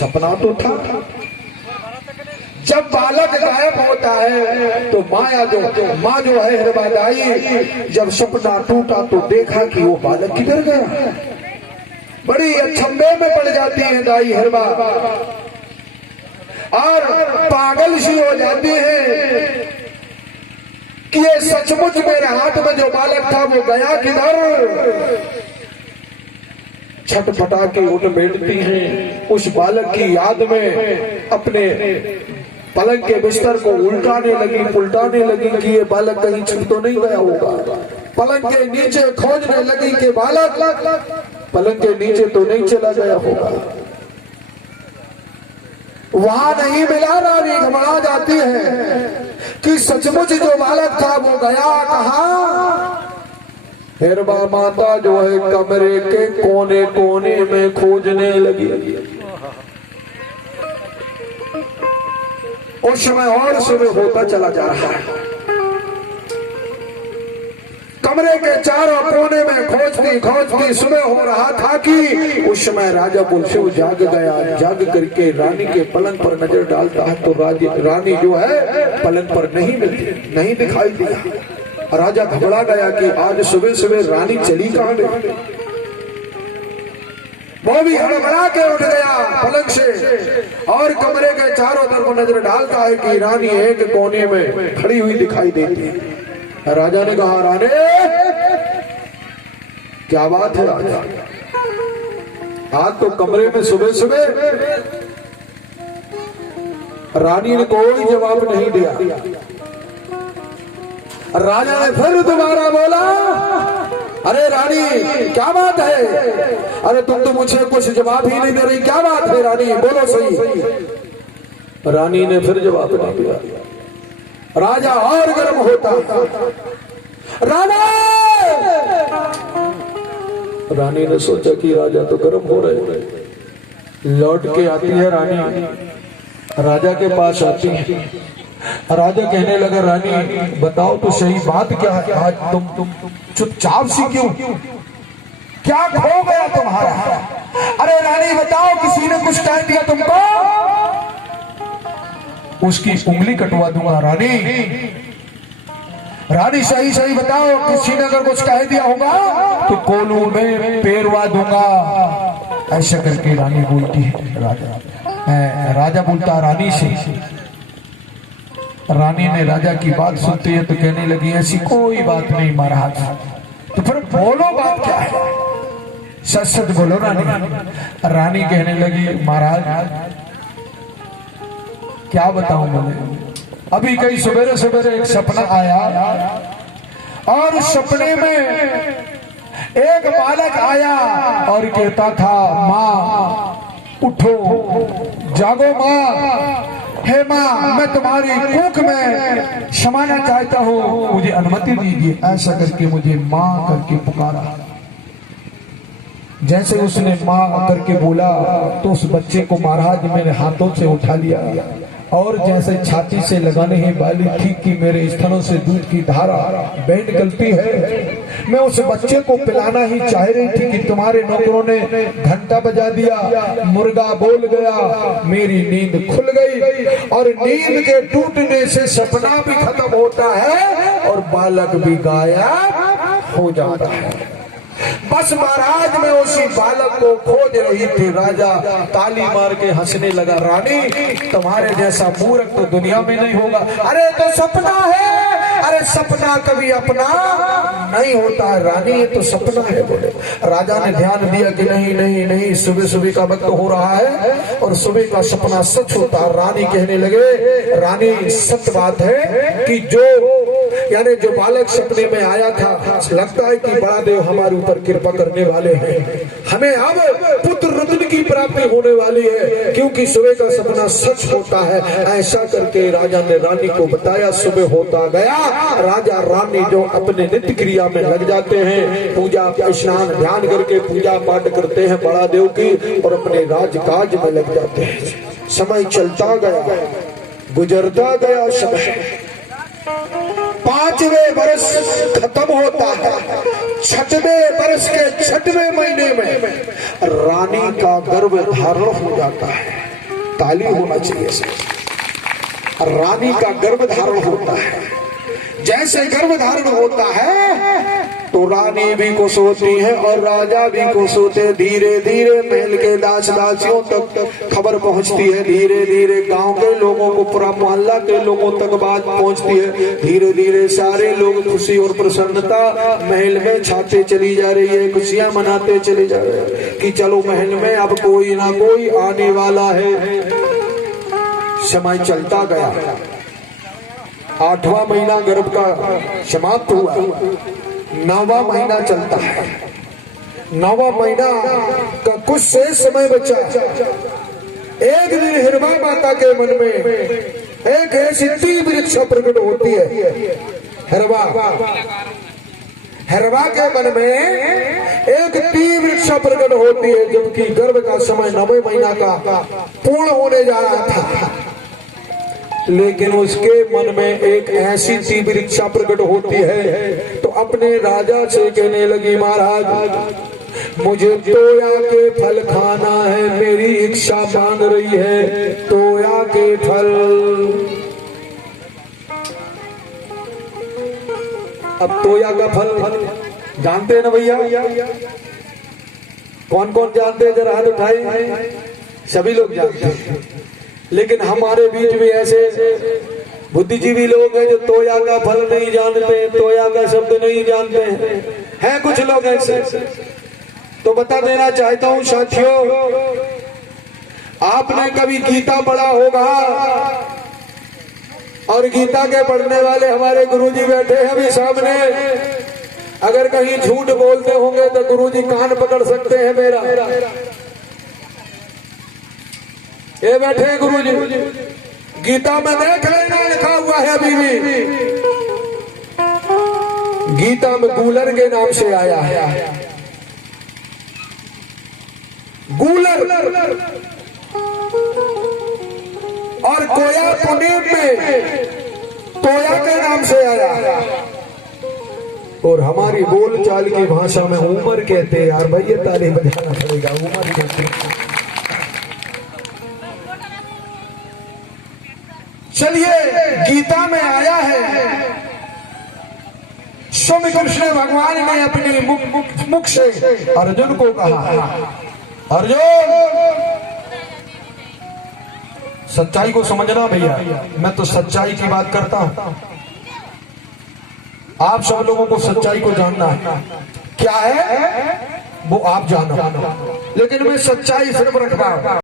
सपना तो था। जब बालक गायब होता है तो माँ जो है हिरबादाई, जब सपना टूटा तो देखा कि वो बालक किधर गया। बड़ी अचंभे में पड़ जाती है दाई हिरबा और पागल सी हो जाती है कि ये सचमुच मेरे हाथ में जो बालक था वो गया किधर। छटपटा के उठ बैठती हैं, उस बालक की याद में अपने पलंग के बिस्तर को उल्टाने लगी, पुलटाने लगी कि ये बालक कहीं छुप तो नहीं गया होगा। पलंग के नीचे खोजने लगी कि बालक पलंग के नीचे तो नहीं चला गया होगा। वहां नहीं मिला, रानी घबरा जाती है कि सचमुच जो बालक था वो गया कहाँ। हिरबा माता जो है कमरे के कोने कोने में खोजने लगी। उस समय और सुबह होता चला जा रहा है। कमरे के चारों कोने में खोजती सुबह हो रहा था कि उस समय राजा बुलशिव जाग गया। जाग करके रानी के पलंग पर नजर डालता है तो रानी जो है पलंग पर नहीं दिखाई दिया। राजा घबरा गया कि आज सुबह सुबह रानी चली कहां गई। वो भी हड़बड़ा के उठ गया पलंग से और कमरे के चारों तरफ नजर डालता है कि रानी एक कोने में खड़ी हुई दिखाई देती है। राजा ने कहा, रानी क्या बात है राजा, आज तो कमरे में सुबह सुबह। रानी ने कोई जवाब नहीं दिया। राजा ने फिर दोबारा बोला, अरे रानी क्या बात है, अरे तुम तो मुझे कुछ जवाब ही नहीं दे रही, क्या बात है रानी, बोलो सही। रानी ने फिर जवाब नहीं दिया। राजा और गर्म होता। रानी ने सोचा कि राजा तो गर्म हो रहे। लौट के आती है रानी, राजा के पास आती है। राजा कहने लगा, रानी बताओ तो सही बात क्या है, आज तुम चुपचाप सी क्यों, क्या खो गया तुम्हारा। अरे रानी बताओ, किसी ने कुछ कह दिया तुमको, उसकी उंगली कटवा दूंगा। रानी सही सही बताओ, किसी ने अगर कुछ कह दिया होगा तो कोलू में पेरवा दूंगा। ऐसा करके रानी बोलती है। राजा बोलता रानी से। रानी ने राजा की बात सुनते हैं तो कहने लगी, ऐसी कोई बात नहीं महाराज। तो फिर बोलो बात क्या है, सच सच बोलो रानी। रानी कहने लगी, महाराज क्या बताऊं मैं, अभी कई सवेरे सवेरे एक सपना आया और उस सपने में एक बालक आया और कहता था, माँ उठो, जागो माँ, हे माँ मैं तुम्हारी कुख में समाना चाहता हूँ, मुझे अनुमति दीजिए। ऐसा करके मुझे माँ करके पुकारा। जैसे उसने माँ करके बोला तो उस बच्चे को महाराज मेरे हाथों से उठा लिया और जैसे छाती से लगाने ही वाली थी कि मेरे स्तनों से दूध की धारा बह निकलती है, मैं उस बच्चे को पिलाना ही चाह रही थी कि तुम्हारे नौकरों ने घंटा बजा दिया, मुर्गा बोल गया, मेरी नींद खुल गई और नींद के टूटने से सपना भी खत्म होता है और बालक भी गायब हो जाता है। बस महाराज मैं उसी बालक को खोज रही थी। राजा ताली मार के हंसने लगा, रानी तुम्हारे जैसा मूर्ख तो दुनिया में नहीं होगा। अरे तो सपना है, अरे सपना कभी अपना नहीं होता है रानी, ये तो सपना है। बोले राजा ने ध्यान दिया कि नहीं नहीं नहीं, सुबह सुबह का वक्त हो रहा है और सुबह का सपना सच होता है। रानी कहने लगे, रानी सत्य बात है कि जो यानी जो बालक सपने में आया था, लगता है कि बड़ा देव हमारे ऊपर कृपा करने वाले हैं, हमें अब पुत्र रत्न की प्राप्ति होने वाली है क्योंकि सुबह का सपना सच होता है। ऐसा करके राजा ने रानी को बताया। सुबह होता गया, राजा रानी जो अपने नित्य क्रिया में लग जाते हैं, पूजा स्नान ध्यान करके पूजा पाठ करते हैं बड़ा देव की और अपने राजकाज में लग जाते हैं। समय चलता गया, गुजरता गया समय। 5वें वर्ष खत्म होता है, 6वें वर्ष के 6वें महीने में रानी का गर्भ धारण हो जाता है। ताली होना चाहिए सर। रानी का गर्भधारण होता है, जैसे गर्भधारण होता है तो रानी भी खुश होती है और राजा भी खुश होते। धीरे धीरे महल के दास दासियों तक खबर पहुंचती है, धीरे धीरे गांव के लोगों को, पूरा मोहल्ला के लोगों तक बात पहुंचती है। धीरे धीरे सारे लोग खुशी और प्रसन्नता महल में छाते चली जा रही है, खुशियां मनाते चले जा रहे हैं कि चलो महल में अब कोई ना कोई आने वाला है। समय चलता गया, 8वां महीना गर्भ का समाप्त हुआ, 9वां महीना चलता है। 9वां महीना का कुछ शेष समय बचा। एक दिन हिरवा माता के मन में एक ऐसी तीव्र इच्छा प्रकट होती है। हिरवा के मन में एक तीव्र इच्छा प्रकट होती है, जबकि गर्भ का समय 9वें महीना का पूर्ण होने जा रहा था, लेकिन उसके मन में एक ऐसी तीव्र इच्छा प्रकट होती है तो अपने राजा से कहने लगी, महाराज मुझे तोया के फल खाना है, मेरी इच्छा मांग रही है तोया के फल। अब तोया का फल जानते हैं ना भैया? कौन कौन जानते हैं? जरा हाथ उठाए। सभी लोग जानते हैं, लेकिन हमारे बीच में ऐसे बुद्धिजीवी लोग हैं जो तोया का फल नहीं जानते, तोया का शब्द नहीं जानते हैं कुछ लोग ऐसे। तो बता देना चाहता हूं साथियों, आपने कभी गीता पढ़ा होगा और गीता के पढ़ने वाले हमारे गुरुजी बैठे हैं अभी सामने। अगर कहीं झूठ बोलते होंगे तो गुरुजी कान पकड़ सकते हैं मेरा। ये बैठे हैं गुरुजी, गीता में देख लेना लिखा हुआ है अभी भी। गीता में गूलर के नाम से आया है, गूलर, और कोया पुनीम में तोया के नाम से आया। और हमारी बोलचाल की भाषा में उमर कहते हैं। यार भाई ये ताली बजाना पड़ेगा, उमर कहते हैं। चलिए, गीता में आया है, श्री कृष्ण भगवान ने अपने मुख से अर्जुन को कहा, अर्जुन सच्चाई को समझना भैया, मैं तो सच्चाई की बात करता हूं, आप सब लोगों को सच्चाई को जानना है। क्या है वो आप जानो, लेकिन मैं सच्चाई सिर्फ रख रहा हूं।